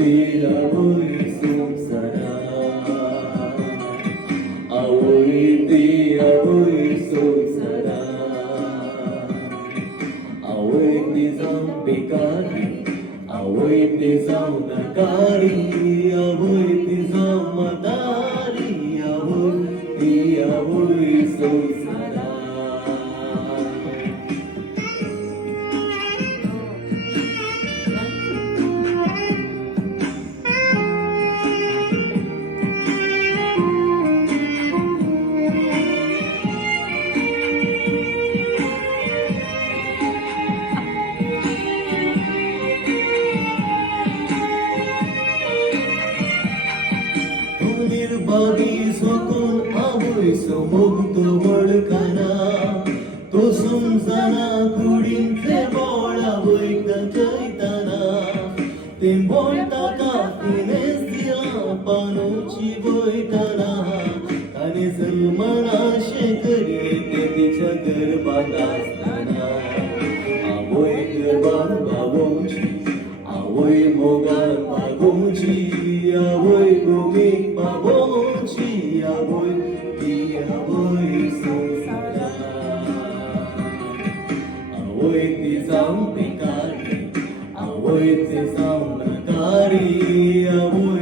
ती आवय संसारा आवय ती आवय संसारा आवय ती जाऊन बेकारी आवय ती जाऊन नकारी आवय ती जाऊन मदारी आवय ती आवय संसारा निर्भागी सोकून आवय समोगतो वळखाना तो समजाना कुडींचे बोळ आवयक चैताना ते बोल ताका तिनेच दिला पानूची वयताना ताने सन्मानाशे करी ते तिच्या गर्भात असताना आवय गर्भात बाबोची आवय मोगान बागोची आवय गोगीक बाबोची आवय ती आवय संसारा आवय ती जाऊन बेकारी आवय ती जाऊन नकारी आवय